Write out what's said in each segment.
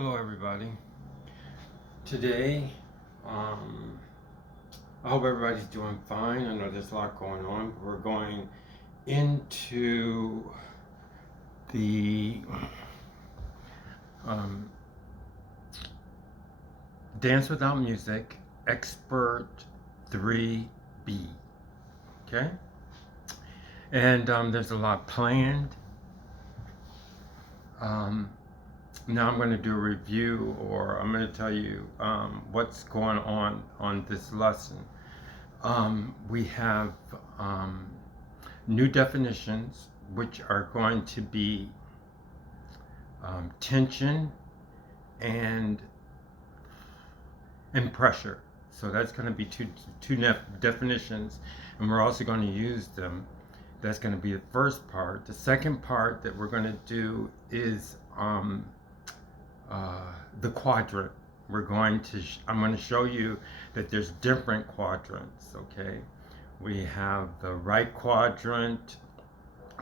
Hello everybody. Today, I hope everybody's doing fine. I know there's a lot going on. We're going into the Dance Without Music Expert 3B. Okay? And there's a lot planned. Now I'm going to do a review, or I'm going to tell you what's going on this lesson. We have new definitions, which are going to be tension and pressure. So that's going to be two definitions, and we're also going to use them. That's going to be the first part. The second part that we're going to do is the quadrant. I'm going to show you that there's different quadrants, okay? We have the right quadrant,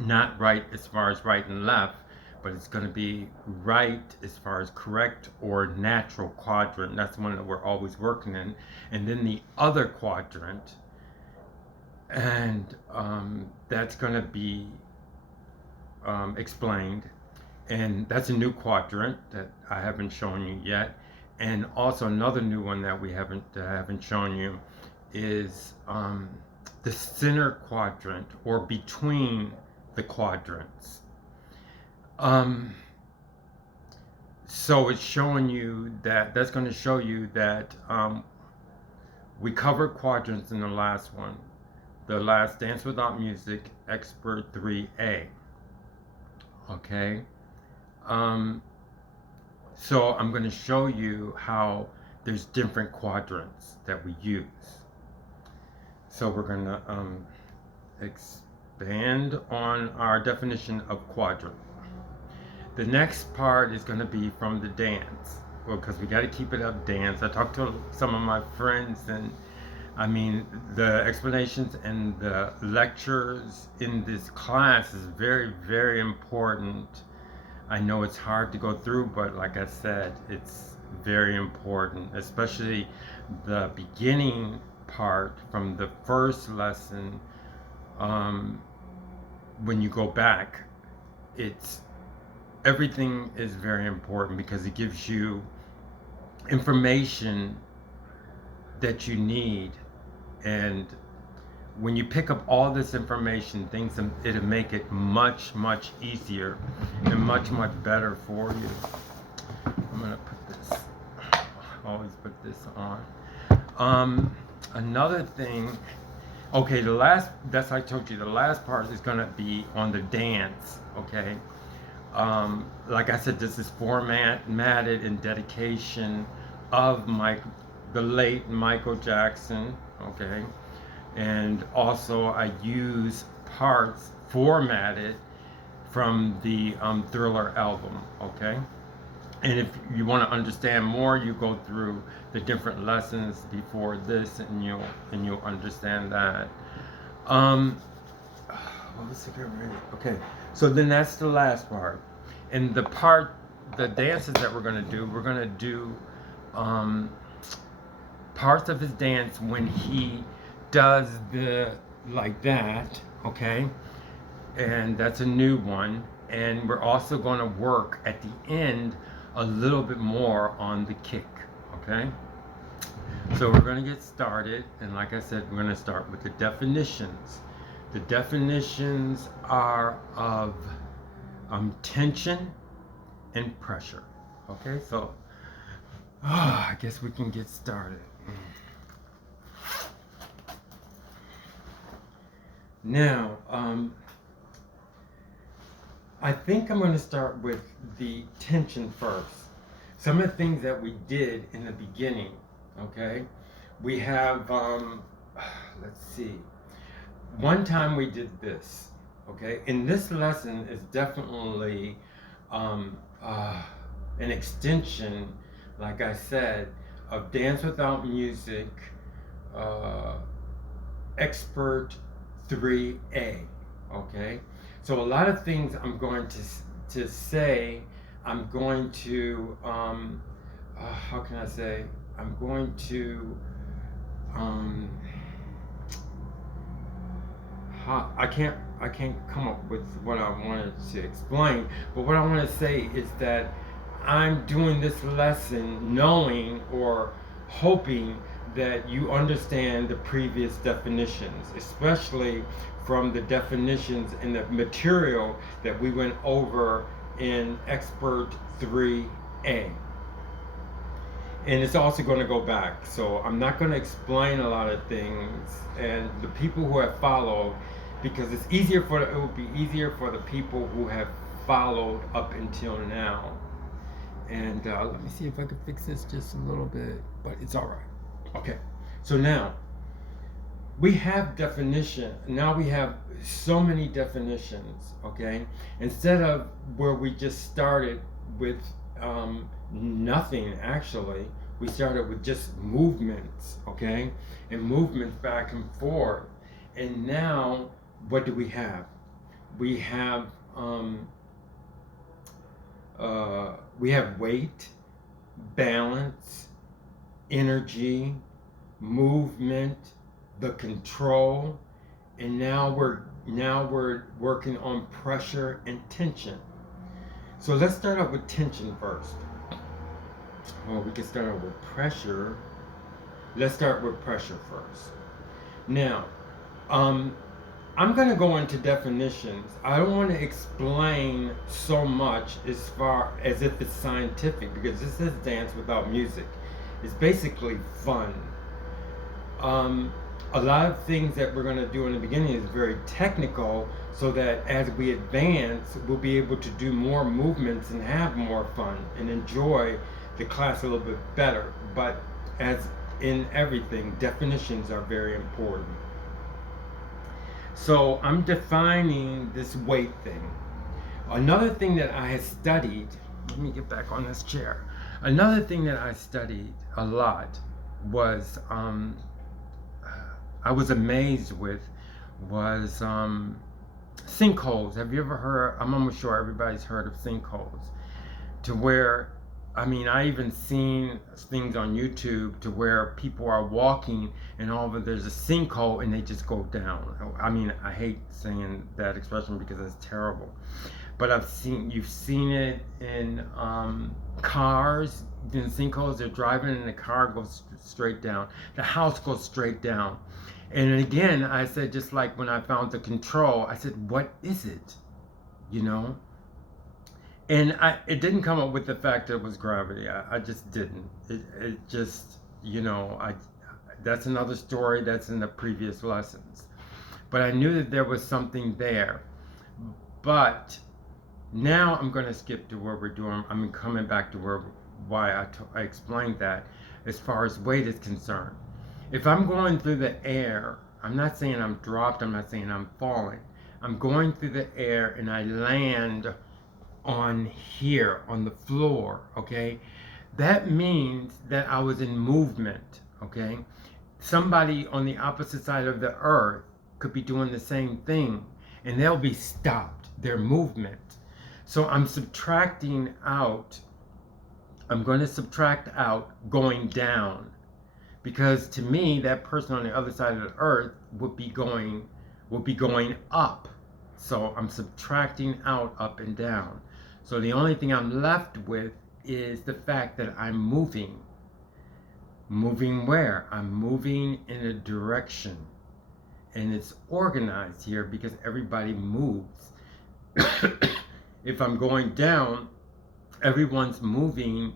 not right as far as right and left, but it's going to be right as far as correct or natural quadrant. That's the one that we're always working in. And then the other quadrant, and that's going to be explained. And that's a new quadrant that I haven't shown you yet. And also another new one that I haven't shown you is the center quadrant, or between the quadrants. So it's showing you that's going to show you that we covered quadrants in the last one, the last Dance Without Music Expert 3A. Okay. So I'm going to show you how there's different quadrants that we use. So we're going to expand on our definition of quadrant. The next part is going to be from the dance. Well, because we got to keep it up dance. I talked to some of my friends, and I mean, the explanations and the lectures in this class is very, very important. I know it's hard to go through, but like I said, it's very important, especially the beginning part from the first lesson. When you go back, everything is very important because it gives you information that you need, and when you pick up all this information, it'll make it much easier and much better for you. I'm gonna always put this on. Another thing, okay, that's I told you, the last part is gonna be on the dance, okay? Like I said, this is formatted in dedication of the late Michael Jackson, okay? And also I use parts formatted from the Thriller album, okay? And if you want to understand more, you go through the different lessons before this, and you'll understand that. What was it? Okay, so then that's the last part. And the dances that we're gonna do parts of his dance when he does like that, okay? And that's a new one. And we're also going to work at the end a little bit more on the kick, okay? So we're going to get started, and like I said, we're going to start with the definitions. The definitions are of tension and pressure, okay? So I guess we can get started. Now, I think I'm going to start with the tension first. Some of the things that we did in the beginning, okay? We have, let's see. One time we did this, okay? And this lesson is definitely an extension, like I said, of Dance Without Music Expert 3A, okay? So a lot of things I'm going to say, I'm going to, how can I say? I'm going to, um, I can't come up with what I wanted to explain, but what I want to say is that I'm doing this lesson knowing or hoping that you understand the previous definitions, especially from the definitions in the material that we went over in Expert 3A. And it's also going to go back. So I'm not going to explain a lot of things. And the people who have followed, because it will be easier for the people who have followed up until now. And let me see if I can fix this just a little bit, but it's all right. Okay. So now we have definition. Now we have so many definitions. Okay. Instead of where we just started with nothing, actually we started with just movements, okay, and movements back and forth. And now what do we have? We have weight, balance, energy, movement, the control, and now we're working on pressure and tension. So let's start out with tension first. Well, we can start out with pressure. Let's start with pressure first. Now, I'm going to go into definitions. I don't want to explain so much as far as if it's scientific, because this is dance without music. It's basically fun. A lot of things that we're going to do in the beginning is very technical, so that as we advance, we'll be able to do more movements and have more fun and enjoy the class a little bit better. But as in everything, definitions are very important. So I'm defining this weight thing. Another thing that I had studied, let me get back on this chair. Another thing that I studied a lot was, I was amazed with, was sinkholes. Have you ever heard? I'm almost sure everybody's heard of sinkholes. To where, I even seen things on YouTube to where people are walking and all of it, there's a sinkhole and they just go down. I hate saying that expression because it's terrible. But you've seen it in cars, in sinkholes. They're driving and the car goes straight down. The house goes straight down. And again, I said, just like when I found the control, I said, what is it? And it didn't come up with the fact that it was gravity. I just didn't. It just, that's another story that's in the previous lessons. But I knew that there was something there. But now I'm going to skip to where we're doing. I'm coming back to why I explained that as far as weight is concerned. If I'm going through the air, I'm not saying I'm dropped, I'm not saying I'm falling. I'm going through the air and I land on here, on the floor, okay? That means that I was in movement, okay? Somebody on the opposite side of the earth could be doing the same thing and they'll be stopped, their movement. So I'm going to subtract out going down. Because to me, that person on the other side of the earth would be going up. So I'm subtracting out up and down. So the only thing I'm left with is the fact that I'm moving. Moving where? I'm moving in a direction. And it's organized here because everybody moves. If I'm going down, everyone's moving.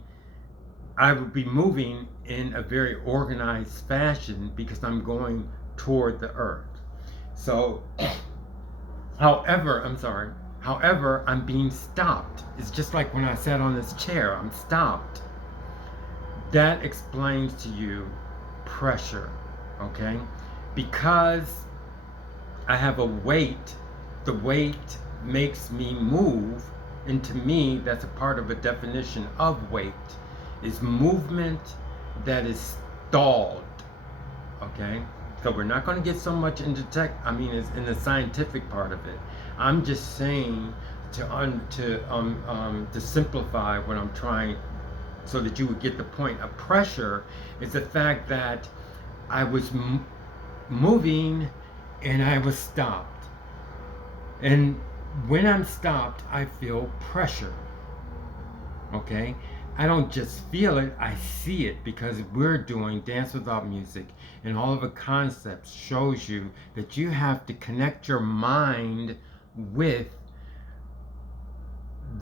I would be moving in a very organized fashion because I'm going toward the earth. So, however, I'm being stopped. It's just like when I sat on this chair, I'm stopped. That explains to you pressure, okay? Because I have a weight, the weight makes me move, and to me, that's a part of a definition of weight. Is movement that is stalled, okay? So we're not going to get so much into it's in the scientific part of it. I'm just saying to simplify what I'm trying, so that you would get the point. A pressure is the fact that I was moving and I was stopped. And when I'm stopped, I feel pressure. Okay? I don't just feel it, I see it, because we're doing Dance Without Music, and all of the concepts shows you that you have to connect your mind with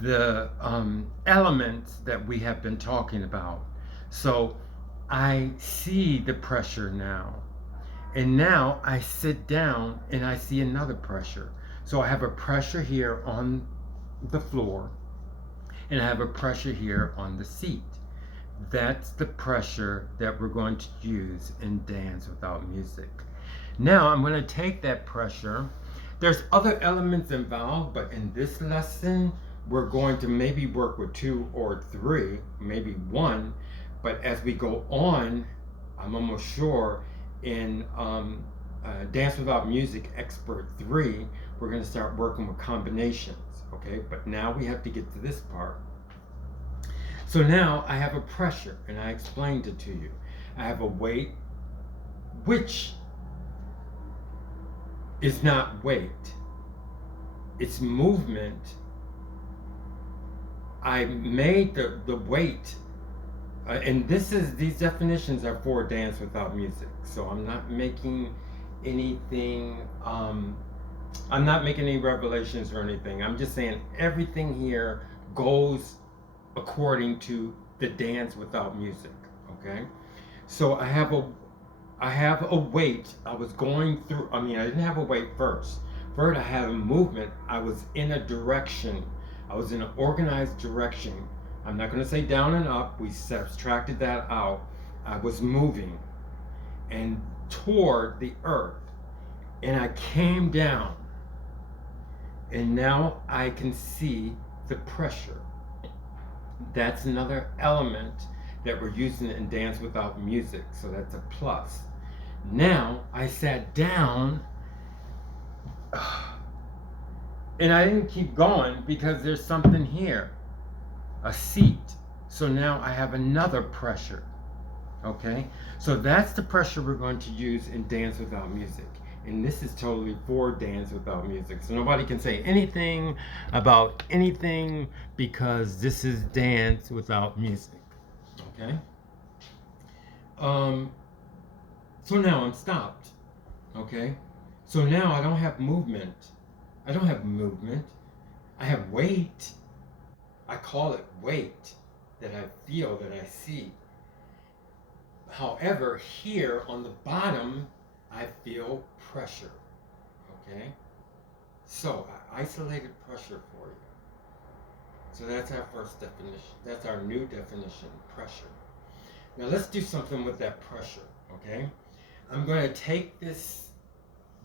the elements that we have been talking about. So I see the pressure now. And now I sit down and I see another pressure. So I have a pressure here on the floor, and I have a pressure here on the seat. That's the pressure that we're going to use in Dance Without Music. Now I'm going to take that pressure. There's other elements involved, but in this lesson, we're going to maybe work with 2 or 3, maybe 1. But as we go on, I'm almost sure in Dance Without Music Expert 3, we're going to start working with combinations, okay? But now we have to get to this part. So now I have a pressure, and I explained it to you. I have a weight, which is not weight. It's movement. I made the weight, and these definitions are for Dance Without Music. So I'm not making anything, I'm not making any revelations or anything. I'm just saying everything here goes according to the Dance Without Music, okay? So I have a weight. I was going through, I didn't have a weight first. First I had a movement. I was in a direction. I was in an organized direction. I'm not going to say down and up. We subtracted that out. I was moving and toward the earth, and I came down, and now I can see the pressure. That's another element that we're using in Dance Without Music, so that's a plus. Now I sat down, and I didn't keep going because there's something here, a seat. So now I have another pressure, okay? So that's the pressure we're going to use in Dance Without Music. And this is totally for Dance Without Music. So nobody can say anything about anything, because this is Dance Without Music, okay? So now I'm stopped, okay? So now I don't have movement. I don't have movement. I have weight. I call it weight that I feel, that I see. However, here on the bottom, I feel pressure, okay? So I isolated pressure for you. So that's our first definition. That's our new definition, pressure. Now let's do something with that pressure, okay? I'm going to take this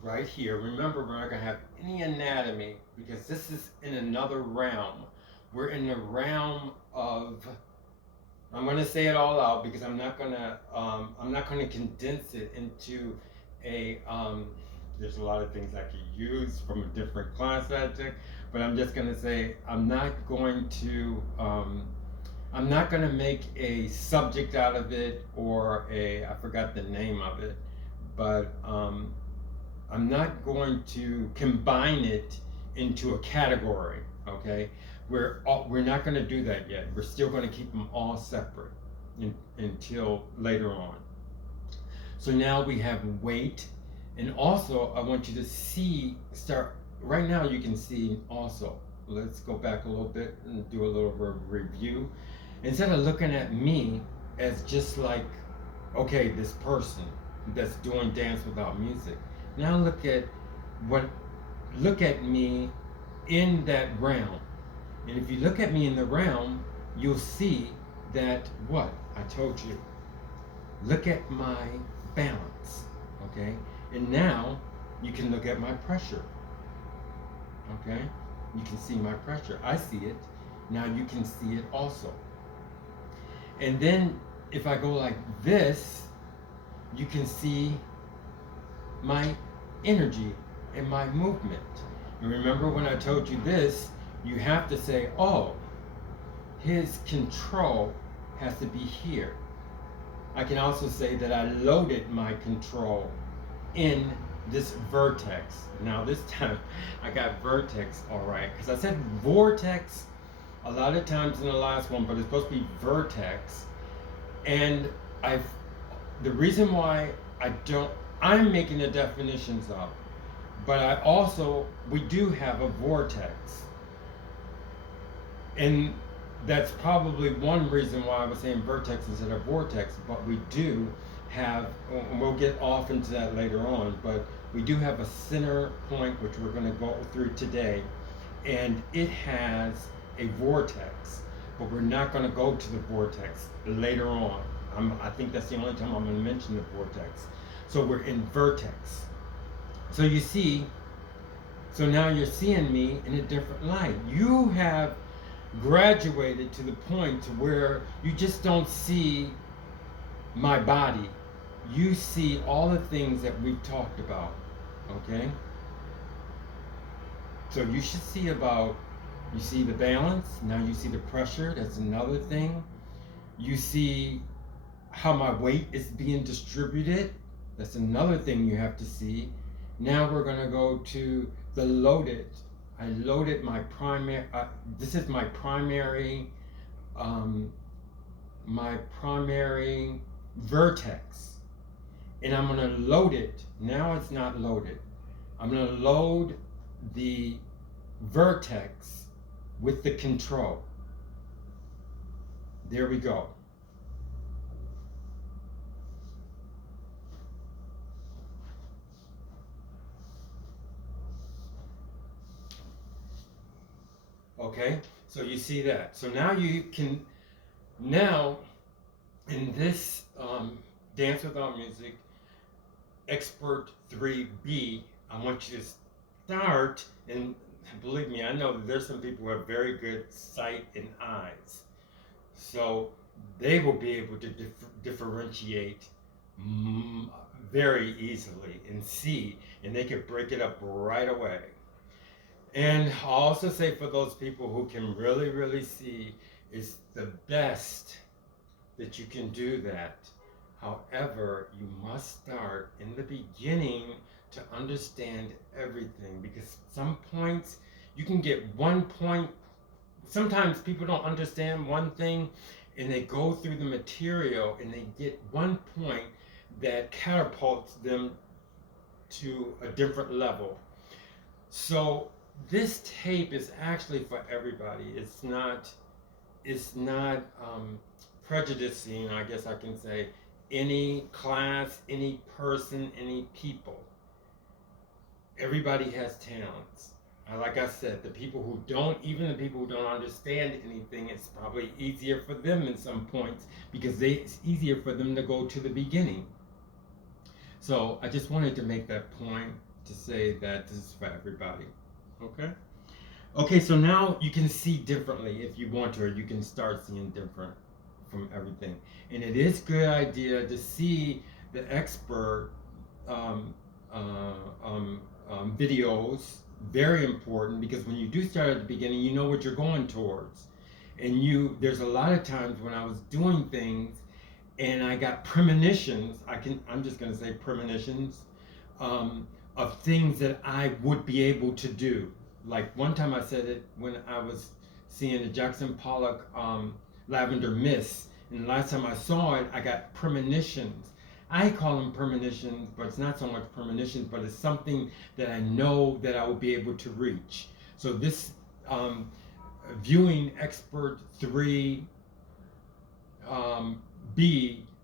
right here. Remember, we're not going to have any anatomy, because this is in another realm. We're in the realm of, I'm going to say it all out because I'm not going to condense it into a, there's a lot of things I could use from a different class I took, but I'm just going to say I'm not going to make a subject out of it, or I forgot the name of it, but I'm not going to combine it into a category, okay? We're not going to do that yet. We're still going to keep them all separate until later on. So now we have weight, and also I want you to start, right now you can see also, let's go back a little bit and do a little review. Instead of looking at me as just like, okay, this person that's doing Dance Without Music, now look at me in that realm. And if you look at me in the realm, you'll see that what I told you. Look at my balance, okay? And now you can look at my pressure, okay? You can see my pressure. I see it. Now you can see it also. And then if I go like this, you can see my energy and my movement. And remember when I told you this, you have to say, oh, his control has to be here. I can also say that I loaded my control in this vertex. Now this time I got vertex all right, because I said vortex a lot of times in the last one, but it's supposed to be vertex. And I've the reason why I'm making the definitions up, but we do have a vortex. And that's probably one reason why I was saying vertex instead of vortex, but we do have, and we'll get off into that later on, but we do have a center point which we're going to go through today, and it has a vortex, but we're not going to go to the vortex later on. I think that's the only time I'm going to mention the vortex. So we're in vertex. So you see, so now you're seeing me in a different light. You have graduated to the point to where you just don't see my body. You see all the things that we've talked about, okay? So you should see you see the balance, now you see the pressure, that's another thing. You see how my weight is being distributed, that's another thing you have to see. Now we're going to go to the loaded. I loaded my primary, this is my primary vertex. And I'm going to load it. Now it's not loaded. I'm going to load the vertex with the control. There we go. Okay, so you see that. So now you can, in this Dance Without Music Expert 3B, I want you to start, and believe me, I know that there's some people who have very good sight and eyes. So they will be able to differentiate very easily and see, and they can break it up right away. And I'll also say for those people who can really, really see, it's the best that you can do that. However, you must start in the beginning to understand everything, because some points you can get 1 point. Sometimes people don't understand one thing and they go through the material and they get 1 point that catapults them to a different level. So this tape is actually for everybody. It's not prejudicing, I guess I can say, any class, any person, any people. Everybody has talents. Like I said, even the people who don't understand anything, it's probably easier for them in some points, because it's easier for them to go to the beginning. So I just wanted to make that point to say that this is for everybody. Okay, so now you can see differently if you want to, or you can start seeing different from everything. And it is a good idea to see the expert videos. Very important, because when you do start at the beginning, you know what you're going towards. And there's a lot of times when I was doing things and I got premonitions, I'm just going to say premonitions, of things that I would be able to do. Like one time I said it when I was seeing the Jackson Pollock Lavender Mist, and the last time I saw it, I got premonitions. I call them premonitions, but it's not so much premonitions, but it's something that I know that I will be able to reach. So this viewing expert 3B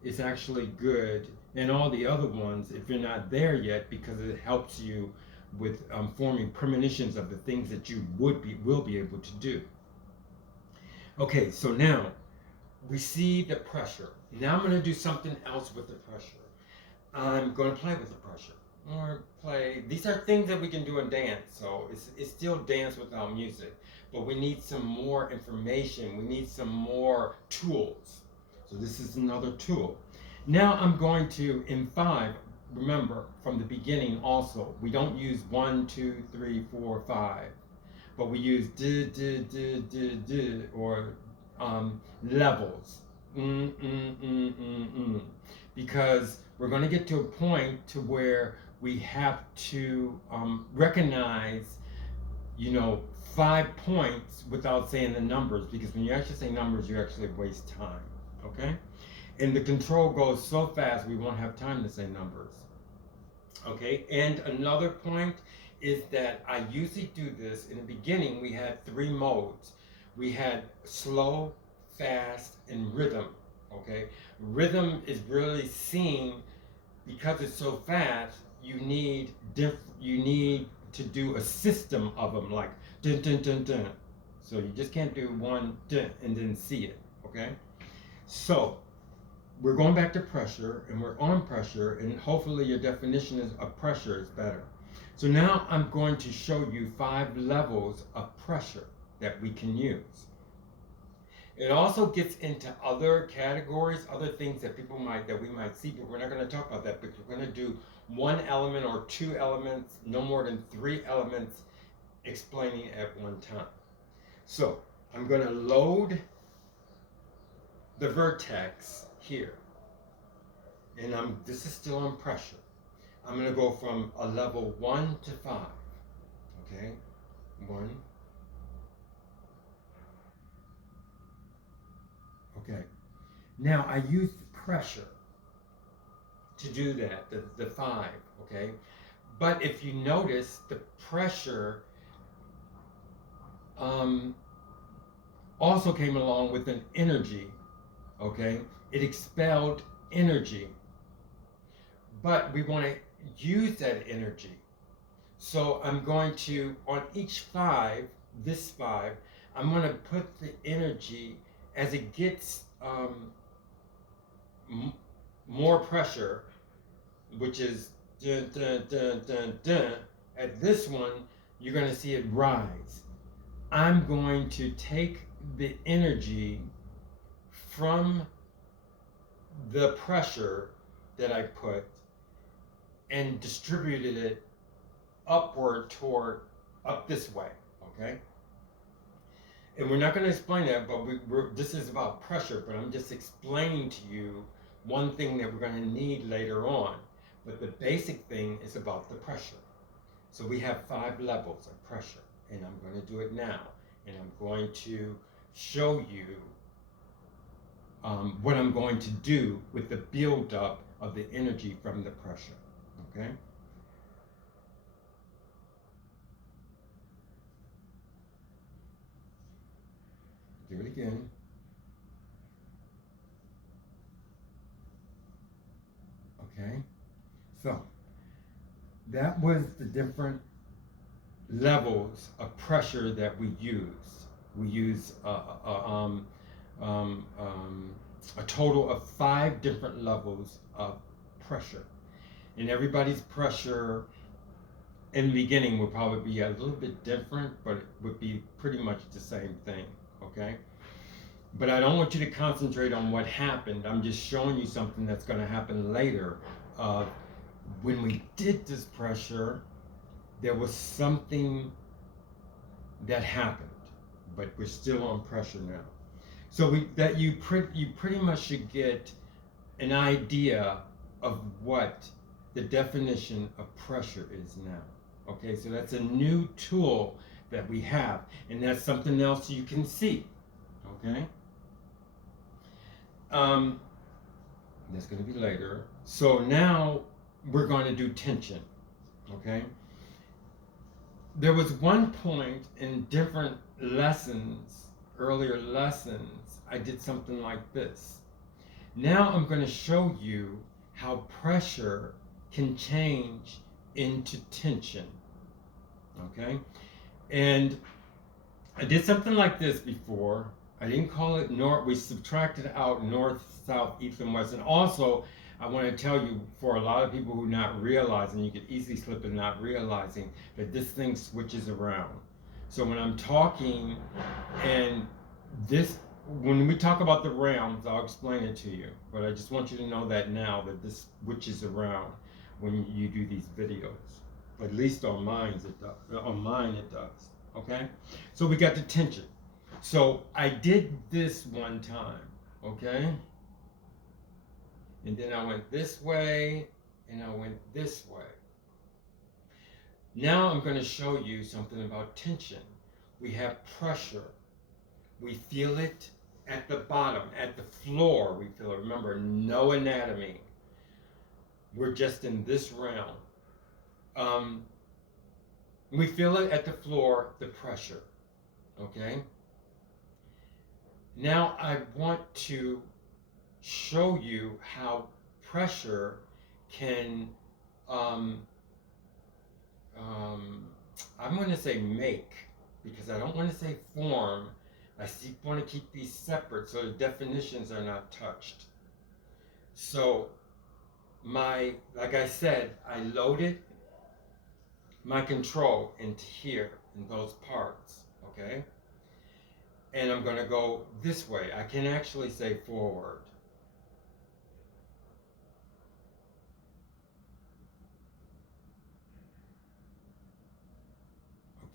is actually good, and all the other ones, if you're not there yet, because it helps you with forming premonitions of the things that you will be able to do. Okay, so now we see the pressure. Now I'm going to do something else with the pressure. I'm going to play with the pressure. These are things that we can do in dance, so it's still Dance Without Music, but we need some more information. We need some more tools. So this is another tool. Now I'm going to, in 5, remember from the beginning also, we don't use 1, 2, 3, 4, 5, but we use or levels. Because we're going to get to a point to where we have to recognize, 5 points without saying the numbers, because when you actually say numbers, you actually waste time. Okay? And the control goes so fast, we won't have time to say numbers. Okay, and another point is that I usually do this in the beginning. We had 3 modes. We had slow, fast, and rhythm. Okay, rhythm is really seen because it's so fast. You need to do a system of them, like dun dun dun dun. So you just can't do one dun and then see it. Okay, so we're going back to pressure, and we're on pressure, and hopefully your definition of pressure is better. So now I'm going to show you 5 levels of pressure that we can use. It also gets into other categories, other things that we might see, but we're not going to talk about that, because we're going to do 1 element or 2 elements, no more than 3 elements, explaining at one time. So I'm going to load the vertex here, and this is still on pressure. I'm going to go from a level 1 to 5. Okay, 1. Okay, now I use pressure to do that, the 5. Okay, but if you notice, the pressure also came along with an energy. Okay, it expelled energy, but we want to use that energy. So I'm going to, on each 5, this 5, I'm going to put the energy as it gets more pressure, which is dun, dun, dun, dun, dun. At this one, you're going to see it rise. I'm going to take the energy from the pressure that I put and distributed it upward toward up this way. Okay, and we're not going to explain that, but this is about pressure, but I'm just explaining to you one thing that we're going to need later on. But the basic thing is about the pressure. So we have 5 levels of pressure, and I'm going to do it now, and I'm going to show you what I'm going to do with the buildup of the energy from the pressure. Okay? Do it again. Okay? So, that was the different levels of pressure that we use. We use a total of 5 different levels of pressure. And everybody's pressure in the beginning would probably be a little bit different, but it would be pretty much the same thing, okay? But I don't want you to concentrate on what happened. I'm just showing you something that's going to happen later. When we did this pressure, there was something that happened, but we're still on pressure now. So you pretty much should get an idea of what the definition of pressure is now. Okay, so that's a new tool that we have, and that's something else you can see. Okay, that's going to be later. So now we're going to do tension. Okay, there was one point in different lessons, earlier lessons, I did something like this. Now I'm going to show you how pressure can change into tension. Okay, and I did something like this before. I didn't call it north. We subtracted out north, south, east, and west. And also, I want to tell you, for a lot of people who are not realizing, you could easily slip in not realizing that this thing switches around. So when I'm talking, and when we talk about the realms, I'll explain it to you. But I just want you to know that now, that this switches around when you do these videos. At least on mine it does. Okay, so we got the tension. So I did this one time, okay, and then I went this way and I went this way. Now I'm going to show you something about tension. We have pressure. We feel it at the bottom, at the floor. We feel it. Remember, no anatomy. We're just in this realm. We feel it at the floor, the pressure. Okay? Now I want to show you how pressure can, um, I'm going to say make, because I don't want to say form. I want to keep these separate so the definitions are not touched. So like I said, I loaded my control into here, in those parts, okay? And I'm going to go this way. I can actually say forward.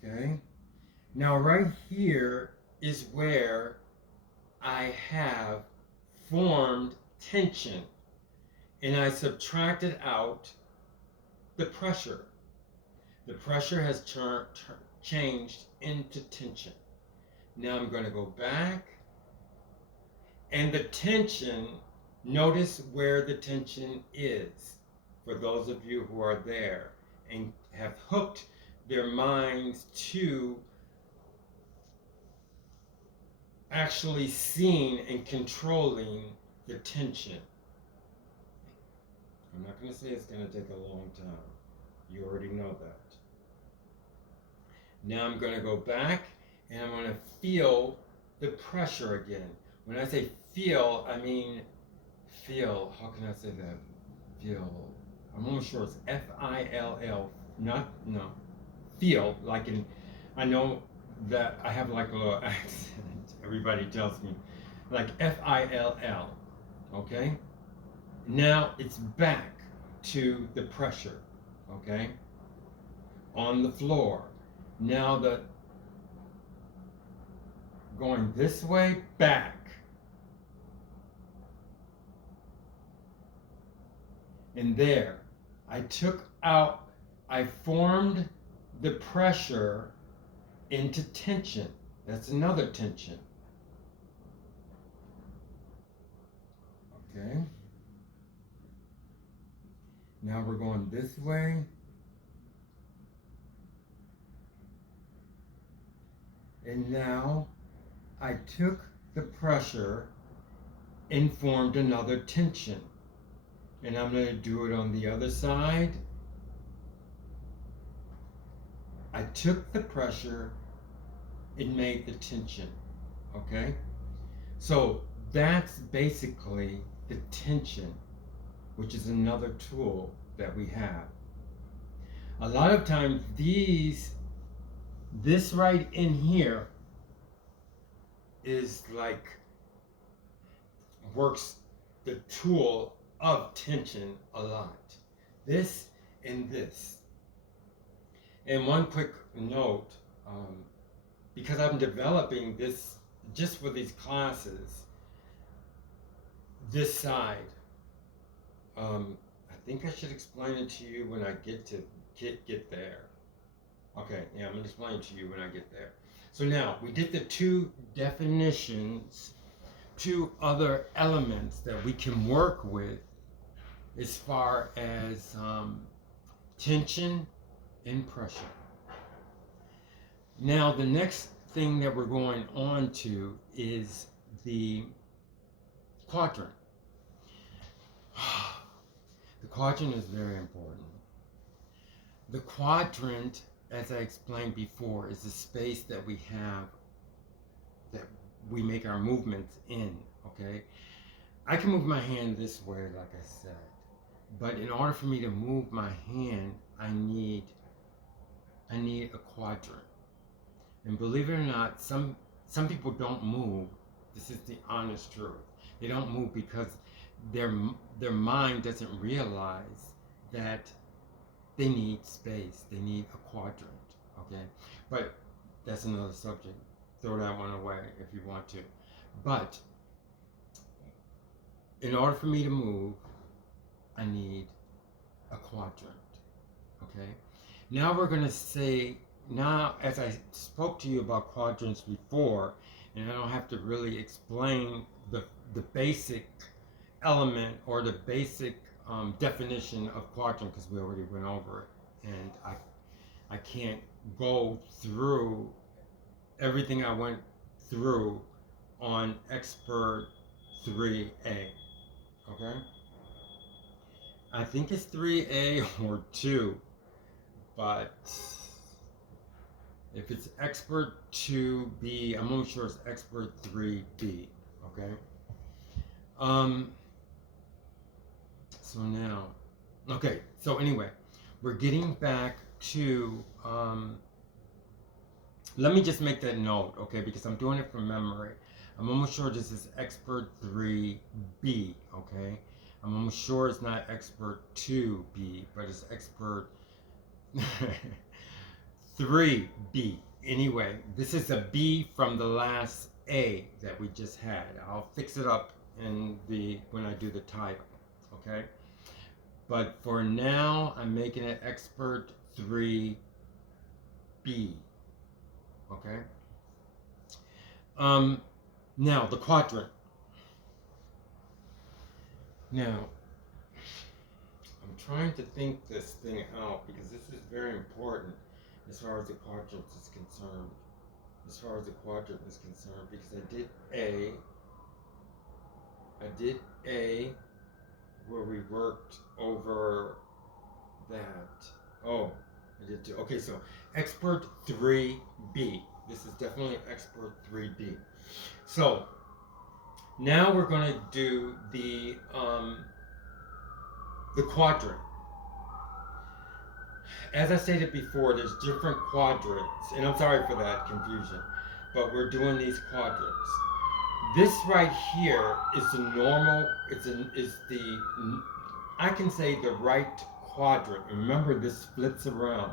Okay? Now right here is where I have formed tension, and I subtracted out the pressure. The pressure has changed into tension. Now I'm going to go back, and the tension, notice where the tension is, for those of you who are there and have hooked their minds to actually seeing and controlling the tension. I'm not going to say it's going to take a long time. You already know that. Now I'm going to go back and I'm going to feel the pressure again. When I say feel, I mean feel. How can I say that? Feel. I'm almost sure it's F-I-L-L. Not, no. Feel, like in, I know that I have like a little accent. Everybody tells me. Like F-I-L-L. Okay? Now it's back to the pressure. Okay? On the floor. Now the going this way, back. And there, I formed the pressure into tension. That's another tension. Okay. Now we're going this way. And now I took the pressure and formed another tension. And I'm going to do it on the other side. I took the pressure and made the tension. Okay? So that's basically the tension, which is another tool that we have. A lot of times this right in here is like, works the tool of tension a lot. This and this. And one quick note, because I'm developing this just for these classes, this side, I think I should explain it to you when I get there. Okay, yeah, I'm going to explain it to you when I get there. So now, we did the two definitions, two other elements that we can work with as far as tension and pressure. Now, the next thing that we're going on to is the quadrant. The quadrant is very important. The quadrant, as I explained before, is the space that we have, that we make our movements in, okay? I can move my hand this way, like I said, but in order for me to move my hand, I need a quadrant. And believe it or not, some people don't move. This is the honest truth. They don't move because their mind doesn't realize that they need space. They need a quadrant. Okay, but that's another subject. Throw that one away if you want to. But in order for me to move, I need a quadrant. Okay? Now we're going to say, now as I spoke to you about quadrants before, and I don't have to really explain the basic element or the basic definition of quadrant because we already went over it. And I can't go through everything I went through on Expert 3A. Okay? I think it's 3A or 2, but if it's Expert 2B, I'm almost sure it's Expert 3B. Okay? So now, okay, so anyway, we're getting back to, let me just make that note, okay, because I'm doing it from memory. I'm almost sure this is Expert 3B, okay? I'm almost sure it's not Expert 2B, but it's Expert 3B. Anyway, this is a B from the last A that we just had. I'll fix it up in when I do the title, okay? But for now, I'm making it Expert 3B, okay? Now, the quadrant. Now, I'm trying to think this thing out because this is very important as far as the quadrant is concerned. As far as the quadrant is concerned, because I did A where we worked over that. Oh, I did too. Okay, so Expert 3B. This is definitely Expert 3B. So now we're going to do the quadrant. As I stated before, there's different quadrants, and I'm sorry for that confusion, but we're doing these quadrants. This right here is the normal, I can say the right quadrant. Remember, this flips around,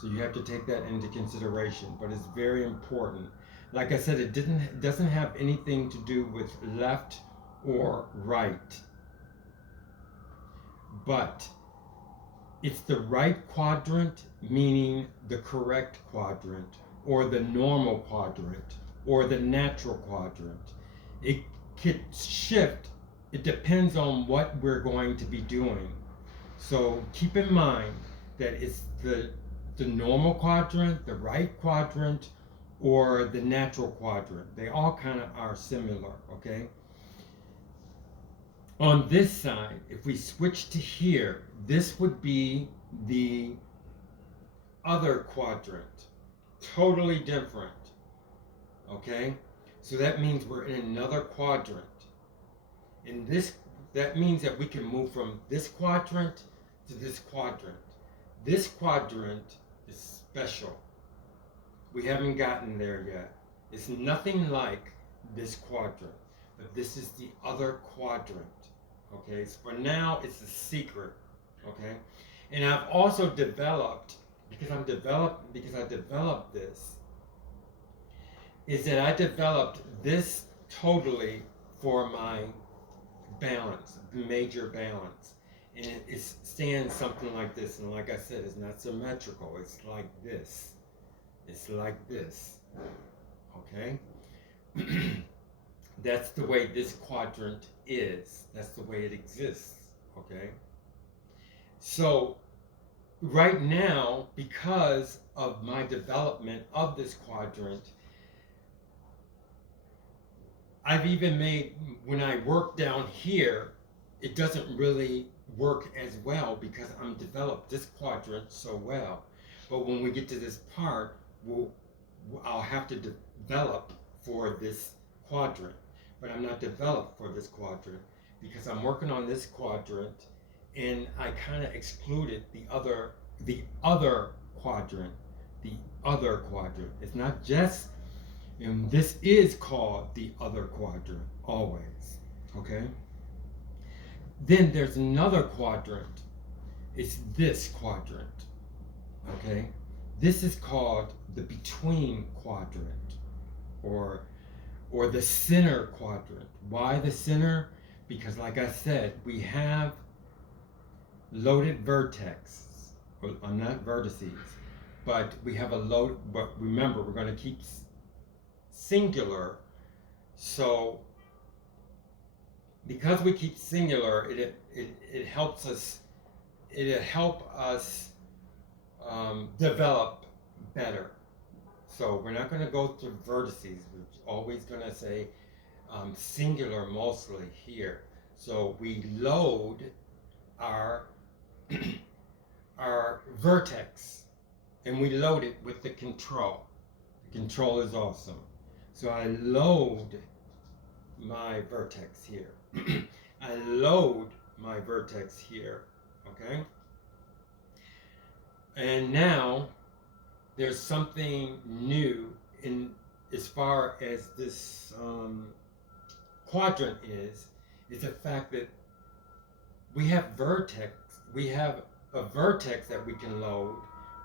so you have to take that into consideration, but it's very important. Like I said, it doesn't have anything to do with left or right, but it's the right quadrant, meaning the correct quadrant, or the normal quadrant, or the natural quadrant. It could shift. It depends on what we're going to be doing. So keep in mind that it's the normal quadrant, the right quadrant, or the natural quadrant. They all kind of are similar, okay? On this side, if we switch to here, this would be the other quadrant. Totally different, okay? So that means we're in another quadrant. And that means that we can move from this quadrant to this quadrant. This quadrant is special. We haven't gotten there yet. It's nothing like this quadrant, but this is the other quadrant. Okay, so for now it's a secret. Okay, and I've also developed, because I developed this, is that I developed this totally for my balance, major balance. And it stands something like this, and like I said, it's not symmetrical. It's like this. It's like this. Okay? That's the way this quadrant is. That's the way it exists. Okay? So, right now, because of my development of this quadrant, I've even made, when I work down here, it doesn't really work as well because I'm developed this quadrant so well. But when we get to this part, I'll have to develop for this quadrant. But I'm not developed for this quadrant because I'm working on this quadrant, and I kind of excluded the other quadrant. The other quadrant. It's not just, and this is called the other quadrant always. Okay? Then there's another quadrant. It's this quadrant. Okay? This is called the between quadrant, or the center quadrant. Why the center? Because like I said, we have loaded vertex, or not vertices, but we have a load, but remember, we're going to keep singular. So because we keep singular, it helps us, it'll help us develop better. So we're not going to go through vertices. We're always going to say singular mostly here. So we load our our vertex, and we load it with the control. The control is awesome. So I load my vertex here. I load my vertex here, okay? And now there's something new in as far as this quadrant is the fact that we have vertex. We have a vertex that we can load.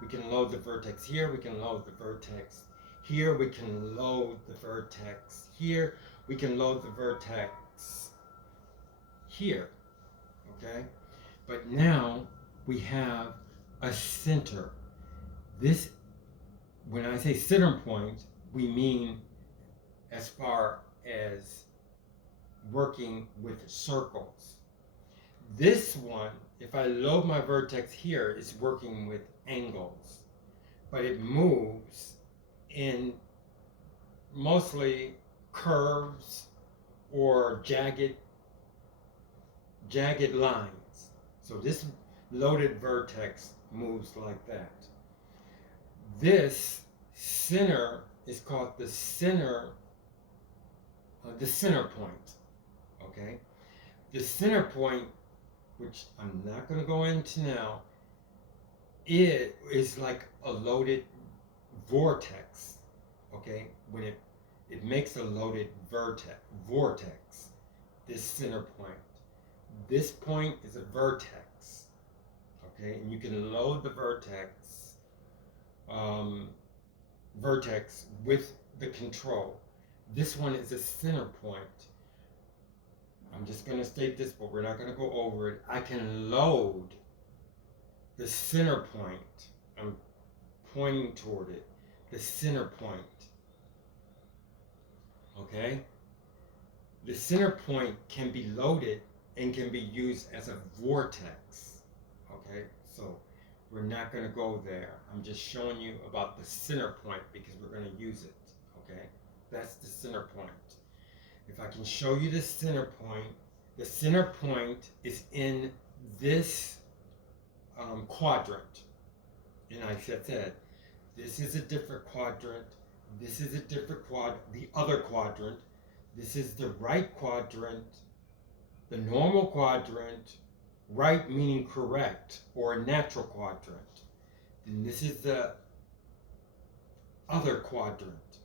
We can load the vertex here. We can load the vertex here. We can load the vertex here. We can load the vertex here. Okay? But now we have a center. This, when I say center point, we mean as far as working with circles. This one, if I load my vertex here, is working with angles, but it moves in mostly curves or jagged lines. So this loaded vertex moves like that. This center is called the center point. Okay, the center point, which I'm not going to go into now, it is like a loaded vortex. Okay, when it makes a loaded vortex, this center point. This point is a vertex. Okay, and you can load the vertex with the control. This one is a center point. I'm just going to state this, but we're not going to go over it. I can load the center point. I'm pointing toward it. The center point. Okay? The center point can be loaded and can be used as a vortex. Okay? So we're not going to go there. I'm just showing you about the center point because we're going to use it. Okay? That's the center point. If I can show you the center point is in this quadrant. And I said, this is a different quadrant. This is a different the other quadrant. This is the right quadrant, the normal quadrant, right meaning correct, or a natural quadrant. Then this is the other quadrant.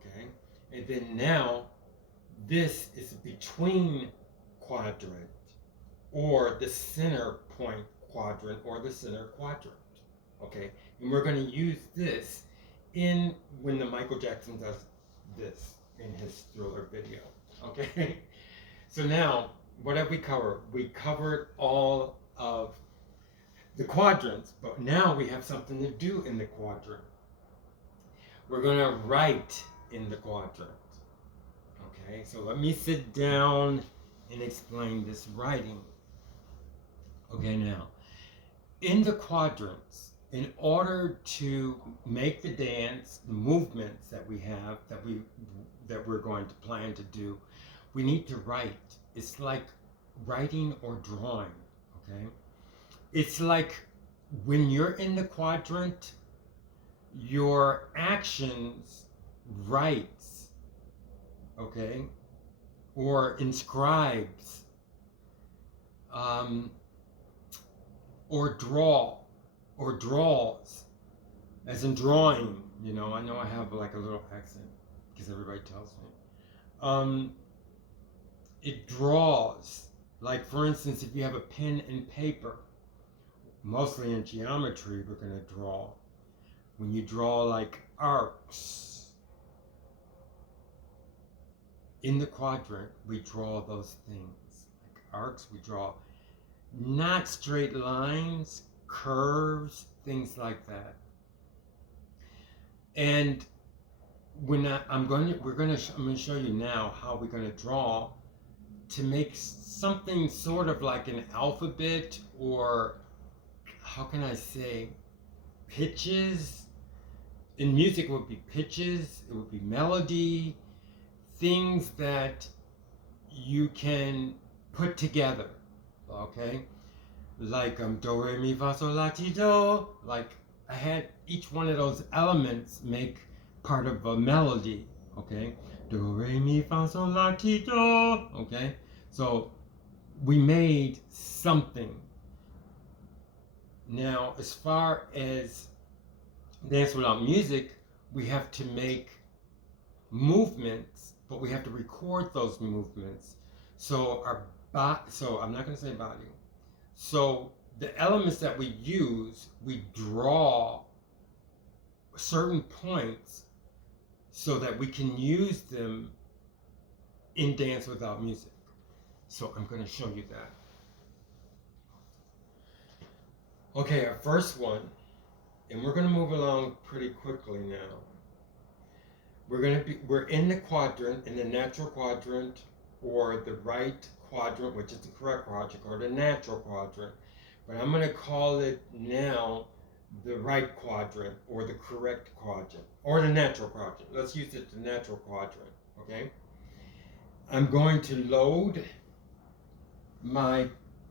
Okay? And then now, this is between quadrant, or the center point quadrant, or the center quadrant. Okay, and we're going to use this when the Michael Jackson does this in his Thriller video. Okay, so now what have we covered? We covered all of the quadrants, but now we have something to do in the quadrant. We're going to write in the quadrant. Okay, so let me sit down and explain this writing. Okay, now, in the quadrants, in order to make the dance, the movements that we have, that we're going to plan to do, we need to write. It's like writing or drawing, okay? It's like when you're in the quadrant, your actions writes, okay, or inscribes, or draws, as in drawing. You know, I know I have like a little accent because everybody tells me. It draws, like for instance, if you have a pen and paper, mostly in geometry, we're going to draw. when you draw like arcs in the quadrant, we draw those things. Like arcs, we draw not straight lines, curves, things like that. And I'm going to show you now how we're going to draw to make something sort of like an alphabet, or how can I say, pitches. In music it would be pitches, it would be melody, things that you can put together, okay? Like do, re, mi, fa, sol, la, ti, do. Like I had each one of those elements make part of a melody, okay? Do, re, mi, fa, sol, la, ti, do. Okay? So we made something. Now, as far as Dance Without Music, we have to make movements, but we have to record those movements. So so I'm not going to say body. So the elements that we use, we draw certain points so that we can use them in Dance Without Music. So I'm going to show you that. Okay, our first one, and we're going to move along pretty quickly now. We're in the quadrant, in the natural quadrant, or the right quadrant, which is the correct quadrant, or the natural quadrant. But I'm going to call it now the right quadrant, or the correct quadrant, or the natural quadrant. Let's use it, the natural quadrant, okay? I'm going to load my